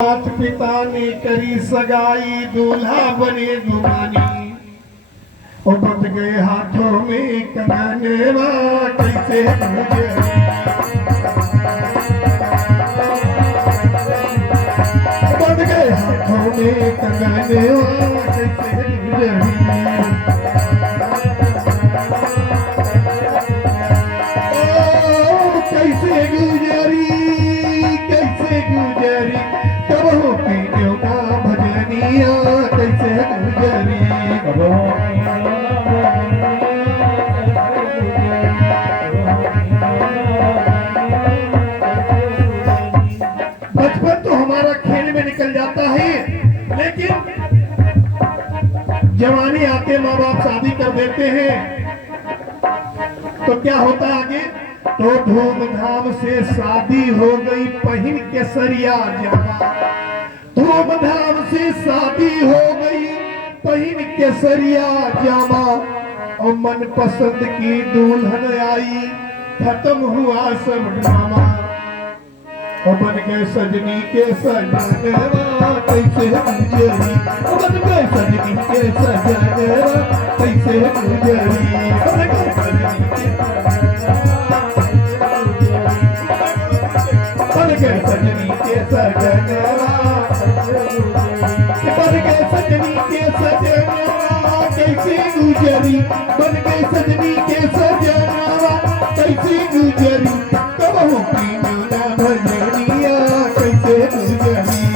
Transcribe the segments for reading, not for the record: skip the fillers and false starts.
मात पिता ने करी सगाई, दूल्हा बने गुमानी, और बंध गए हाथों में कंगनवा कैसे गुजरी। बंध गए हाथों में कंगनवा कैसे गुजरी। कैसे गुजरी, कैसे गुजरी, तब हो की न्योता भजनिया कैसे गुजरी। बचपन तो हमारा खेल में निकल जाता है, लेकिन जवानी आते माँ बाप शादी कर देते हैं तो क्या होता है आगे। तो धूमधाम से शादी हो गई, पहिन केसरिया जामा। धूमधाम से शादी हो गई, पहिन केसरिया जामा, और मन पसंद की दुल्हन आई, खत्म हुआ सब ड्रामा। और बन गए सजनी के सजनवा कैसे गुजरी। बन गए सजनी के सजनवा कैसे गुजरी। बन गए सजनी के बन गए सजनी के सजनवा, बन गए सजनी के सजनवा कैसे गुजरी। बन गए सजनी के सजनवा कैसे गुजरी, तब हो पीना भजनिया कैसे गुजरी।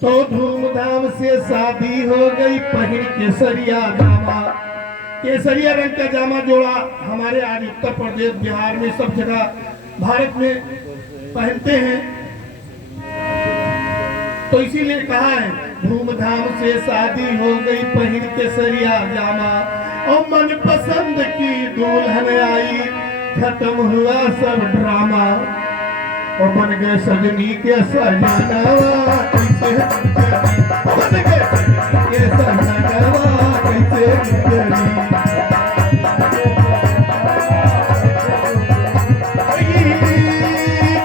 तो धूमधाम से शादी हो गई, पहिन केसरिया जामा। केसरिया रंग का जामा जोड़ा हमारे आज उत्तर प्रदेश बिहार में सब जगह भारत में पहनते हैं। तो इसीलिए कहा है धूमधाम से शादी हो गई, पहिन केसरिया जामा, और मन पसंद की दुल्हन आई, खत्म हुआ सब ड्रामा। और बन गए सजनी के सजनवा कैसे गुजरी। बन गए सजनी के सजनवा कैसे गुजरी।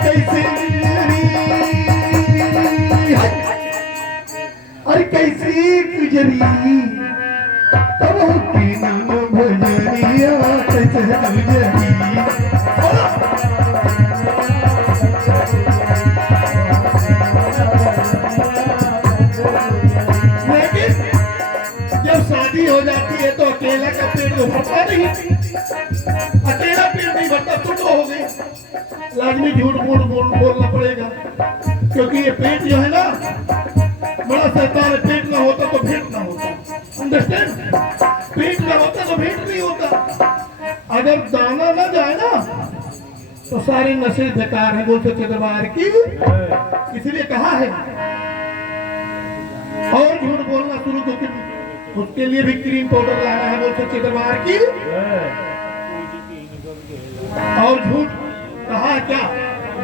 कैसे गुजरी, अरे कैसे गुजरी, तब होती नाम भजनिया कैसे गुजरी। शादी हो जाती है तो अकेला का पेट तो भरता नहीं, अकेला पेट नहीं भरता तो हो गई। लाजमी झूठ मूठ बोलना पड़ेगा, क्योंकि ये पेट जो है ना बड़ा शैतान है। पेट ना होता तो भेंट ना होता, अंडरस्टैंड। पेट ना होता तो भेंट नहीं होता। अगर दाना ना जाए ना तो सारे नशे बेकार है, बोल सच्चे दरबार की। इसीलिए कहा है और झूठ बोलना शुरू तो उसके लिए भी क्रीम पाउडर लाना है, बोल सच्चे दरबार की। और झूठ कहा क्या,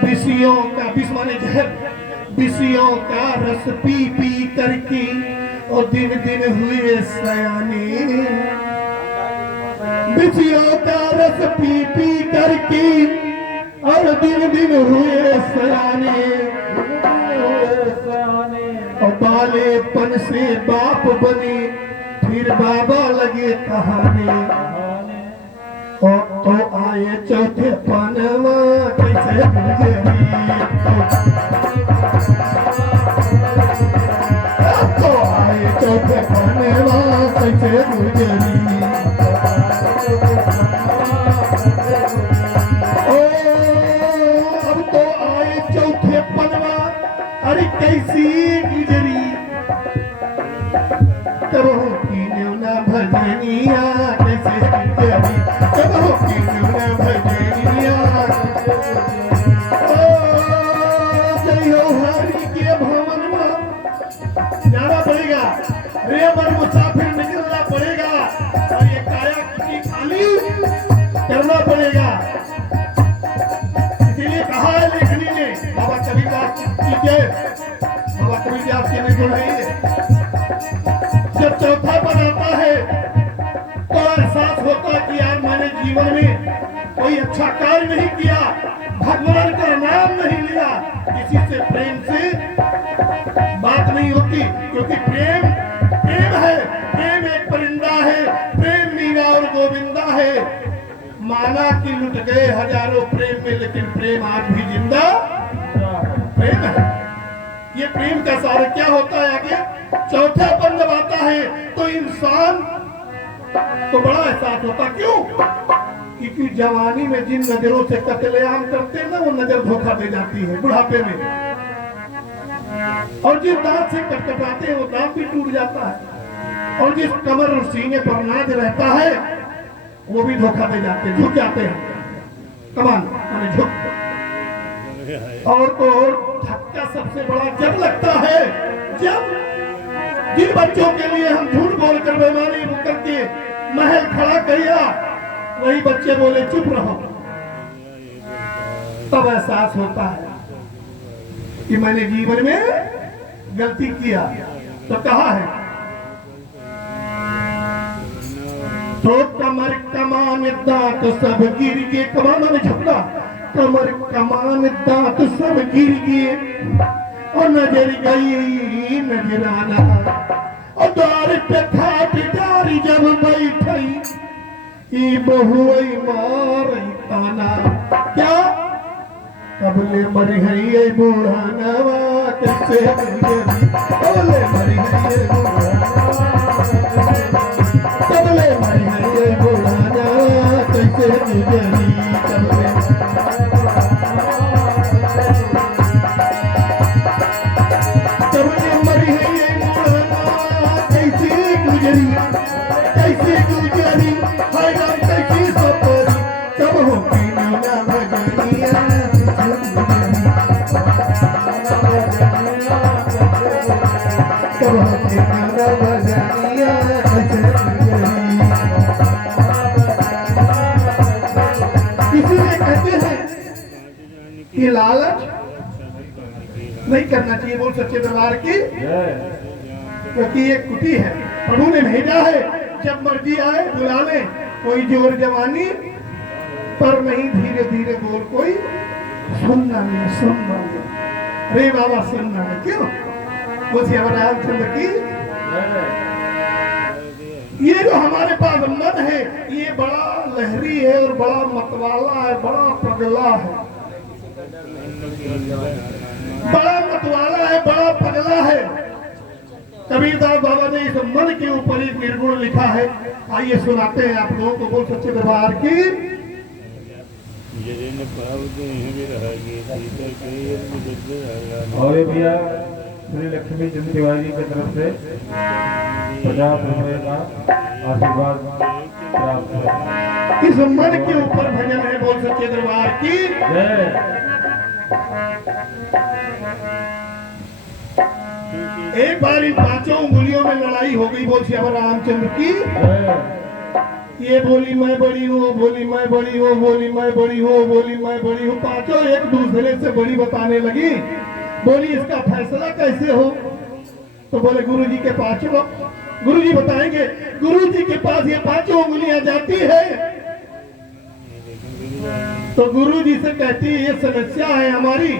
विषयों का, विष माने जहर, विषयों का रस पी पी करके और दिन दिन हुए सयाने। विषयों का रस पी पी करके और दिन दिन हुए सयाने। और बालेपन से बाप बने, फिर बाबा लगे कहाने। और तो आए चौथे पनवा कैसे गुजरी। तो आए चौथे पनवा कैसे गुजरी। ओ अब तो आए चौथे पनवा, अरे कैसी गुजरी, तब हो की न्यूना भजनिया कैसे गुजरी। तब हो की न्यूना भजनिया जीवन में कोई अच्छा कार्य नहीं किया, भगवान का नाम नहीं लिया, किसी से प्रेम से बात नहीं होती, क्योंकि प्रेम प्रेम है, प्रेम एक परिंदा है, प्रेम मीरा और गोविंदा है। माना कि लुट गए हजारों प्रेम में, लेकिन प्रेम आज भी जिंदा प्रेम है। ये प्रेम का सार क्या होता है आगे? चौथा पन जब आता है तो इंसान तो बड़ा एहसास होता, क्यों? क्योंकि जवानी में जिन नजरों से कत्लेआम करते हैं ना, वो नजर धोखा दे जाती है बुढ़ापे में, और जिस दांत से कटकटाते हैं वो दांत भी टूट जाता है, और जिस कमर और सीने पर नाज रहता है वो भी धोखा दे जाते हैं, झुक जाते हैं, कमान माने झुक। और तो और धक्का सबसे बड़ा जब लगता है, जब जिन बच्चों के लिए हम झूठ बोलकर बेईमानी करके महल खड़ा किया, वही बच्चे बोले चुप रहो, तब एहसास होता है कि मैंने जीवन में गलती किया। तो कहा है, तो कमर कमान दांत सब गिर गए, कमान में झपटा, कमर कमान दांत सब गिर गए, और नजर गई नजराना, और द्वार पे खाट डारी जब बैठी, ई बहुई मारई ताना, क्या कबले मरी है बूढ़ानवा, कैसे कबले मरी है बूढ़ानवा, कबले मरी है बूढ़ानवा, कैसे गुजरी कबले मरी है बूढ़ानवा, कैसे गुजरी, कैसे गुजरी, हाय राम कैसी सपरी, कब होगी मीना भजनिया, इसीलिए कहते हैं कि लालच नहीं करना चाहिए, बोल सच्चे दरबार की, क्योंकि ये कुटी है, प्रभु ने भेजा है, जब मर्जी आए बुला ले, कोई जोर जवानी पर नहीं, धीरे धीरे बोल, कोई सुनना नहीं, सुनना नहीं, रे बाबा सुनना नहीं, क्यों? वो रामचंद्र की, ये जो हमारे पास मन है, ये बड़ा लहरी है और बड़ा मतवाला है, बड़ा पगला है, बड़ा मतवाला है, बड़ा पगला है। कबीरदास बाबा ने इस मन के ऊपर ही निर्गुण लिखा है, आइए सुनाते हैं आप लोगों को, बोल सच्चे दरबार की। और भैया श्री लक्ष्मी चंद तिवारी की तरफ से 50 रुपए का आशीर्वाद प्राप्त है। इस मन के ऊपर भजन है, बोल सच्चे दरबार की जय। एक बार इन पांचों उंगलियों में लड़ाई हो गई, बोल श्याम रामचंद्र की। ये बोली मैं बड़ी हूँ, बोली मैं बड़ी हूँ, बोली मैं बड़ी हूँ, बोली मैं बड़ी हूँ, पांचों एक दूसरे से बड़ी बताने लगी। बोली इसका फैसला कैसे हो? तो बोले गुरु जी के पास चलो, गुरु जी बताएंगे। गुरु जी के पास ये पांचों उंगलियां जाती है तो गुरु जी से कहती है ये समस्या है हमारी।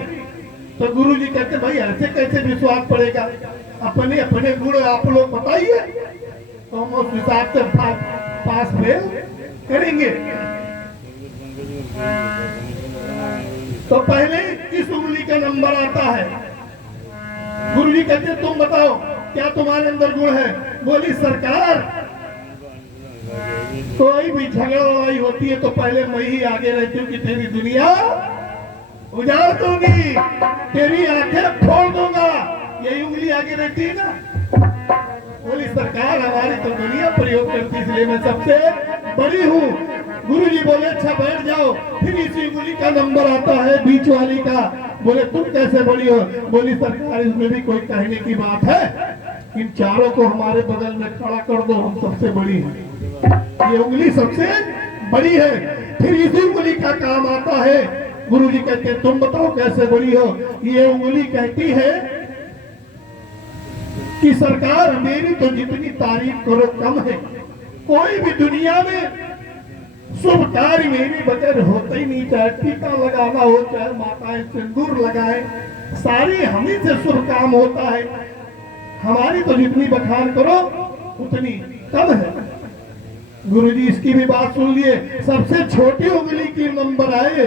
तो गुरु जी कहते भाई ऐसे कैसे विश्वास पड़ेगा, अपने अपने गुण आप लोग बताइए तो हम उस हिसाब से पास फेल करेंगे। तो पहले किस उंगली का नंबर आता है? गुरु जी कहते तुम बताओ क्या तुम्हारे अंदर गुण है? बोली सरकार कोई भी झगड़ा लड़ाई होती है तो पहले मैं ही आगे रहती हूँ कि तेरी दुनिया उजाड़ दूंगी, तेरी आंखें फोड़ दूंगा, यही उंगली आगे रहती है ना। बोली सरकार हमारी तो दुनिया प्रयोग करती इसलिए मैं सबसे बड़ी हूँ। गुरु जी बोले अच्छा बैठ जाओ। फिर इसी उंगली का नंबर आता है बीच वाली का। बोले तुम कैसे बड़ी हो? बोली सरकार इसमें भी कोई कहने की बात है, इन चारों को हमारे बगल में खड़ा कर दो, हम सबसे बड़ी हैं। ये उंगली सबसे बड़ी है। फिर इसी उंगली का काम आता है। गुरु जी कहते हैं तुम बताओ कैसे बड़ी हो? ये उंगली कहती है कि सरकार मेरी तो जितनी तारीफ करो कम है। कोई भी दुनिया में शुभ कार्य मेरी बगैर होता ही नहीं, चाहे टीका लगाना हो, चाहे माताएं सिंदूर लगाए, सारी हमी से शुभ काम होता है। हमारी तो जितनी बखान करो उतनी कम है। गुरुजी इसकी भी बात सुन लिए। सबसे छोटी उंगली की नंबर आए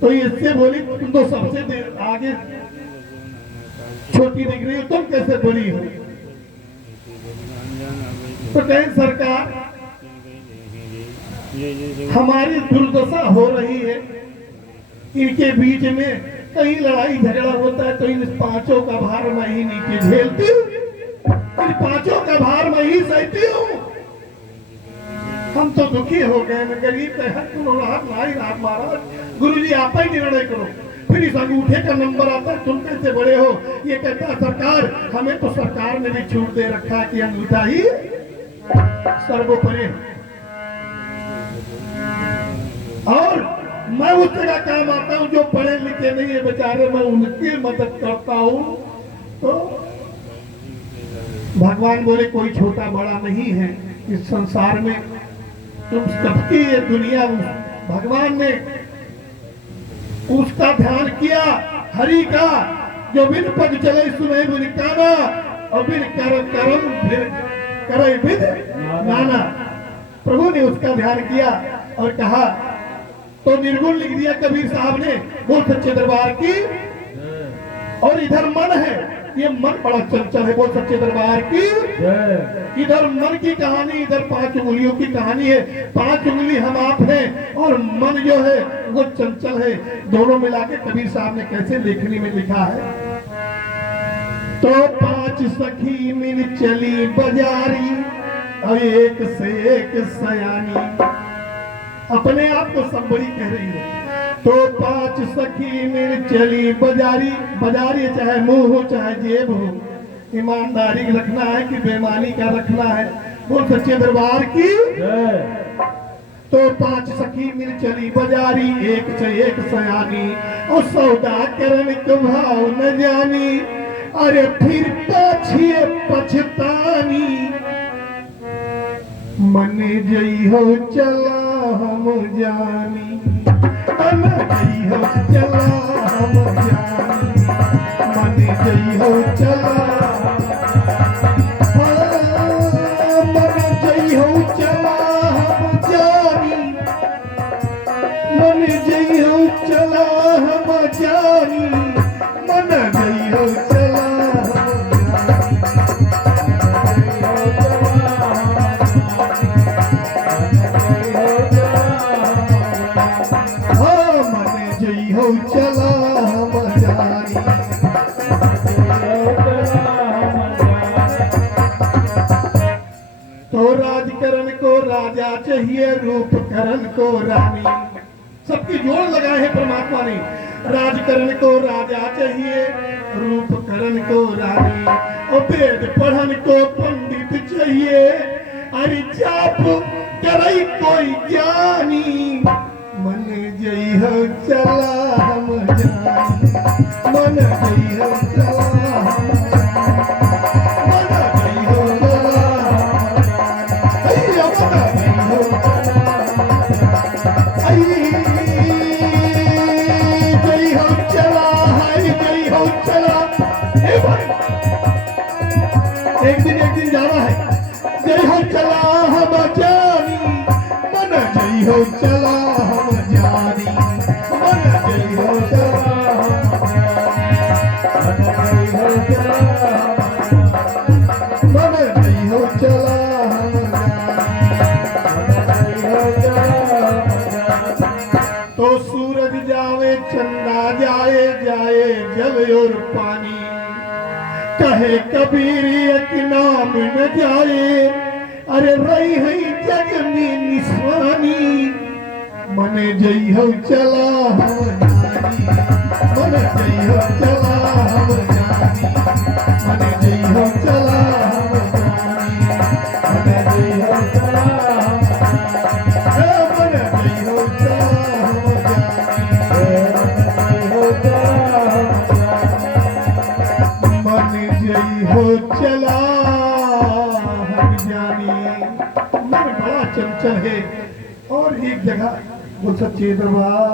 तो इससे बोली तुम तो सबसे आगे छोटी दिख रही हो, तुम कैसे बड़ी हो? तो कहें सरकार हमारी दुर्दशा हो रही है, इनके बीच में कहीं लड़ाई झगड़ा होता है तो इन पांचों का भार मैं ही नीचे झेलती हूँ, इन पांचों का भार मैं ही सहती हूँ। हम तो दुखी हो गए, मैं गरीब रात महाराज गुरुजी आप ही निर्णय करो। फिर इस अंगूठे का नंबर आता है, तुम कैसे बड़े हो? ये कहता है सरकार हमें तो सरकार ने भी छूट दे रखा है कि अंगूठा ही सर्वोपरि। और मैं उस जगह काम आता हूँ जो पढ़े लिखे नहीं है बेचारे, मैं उनकी मदद करता हूँ। तो भगवान बोले कोई छोटा बड़ा नहीं है इस संसार में, तुम सबकी ये दुनिया। भगवान ने उसका ध्यान किया हरि का, जो बिन पग चले सुने बिन काना और बिन करम फिर करे बिन नाना। प्रभु ने उसका ध्यान किया और कहा तो निर्गुण लिख दिया कबीर साहब ने, बोल सच्चे दरबार की। और इधर मन है, ये मन बड़ा चंचल है, बोल सच्चे दरबार की। इधर मन की कहानी, इधर 5 उंगलियों की कहानी है। 5 उंगली हम आप हैं और मन जो है वो चंचल है। दोनों मिला के कबीर साहब ने कैसे लेखनी में लिखा है, तो 5 सखी मिल चली बाजारी और एक से एक सयानी। अपने आप को सब बड़ी कह रही है। तो 5 सखी मिल चली बाजारी, बाजारी चाहे मुंह हो चाहे जेब हो, ईमानदारी रखना है कि बेईमानी का रखना है, बोल सच्चे दरबार की। तो 5 सखी मिल चली बाजारी, एक से एक सयानी और सौदा करन को भाव न जानी। अरे फिर पाछिए पछतानी, मन जई हो चला हम जानी, मन जई हो चला हम जानी, मन जई हो चला, मन जई हो चला हम जानी, मन जई हो चला हम जानी, मन जई हो चला चला हम जानी। तो राजकरण को राजा चाहिए, रूप करण को रानी। सबकी जोड़ लगाए हैं परमात्मा ने। राजकरण को राजा चाहिए, रूप करण को रानी और वेद पढ़न को पंडित चाहिए। अरे जाप करई कोई ज्ञानी, मन जई हो चला हम जानी, मन जई हो चला हम जानी, मन जई हो चला मन जई हो जई हो चला, जई हो चला। एक दिन जाना है, जई हो चला हम जानी, मन जई हो चला हम जानी, मन जई हो चला मन जई हो चला, मन जई हो चला हम जानी। तो सूरज जावे चंदा जाए, जाए जल और पानी, कहे कबीर एक नाम न जाए। अरे रही है जग में निशानी, मन जई हो चला हम जानी, मन जई हो चला हम जानी, मन जई हो चला हम जानी, मन जई हो चला हम जानी, मन जई हो चला हम जानी, मन जई हो चला हम जानी। मन बड़ा चंचल है। और एक जगह वो सच्चे दरबार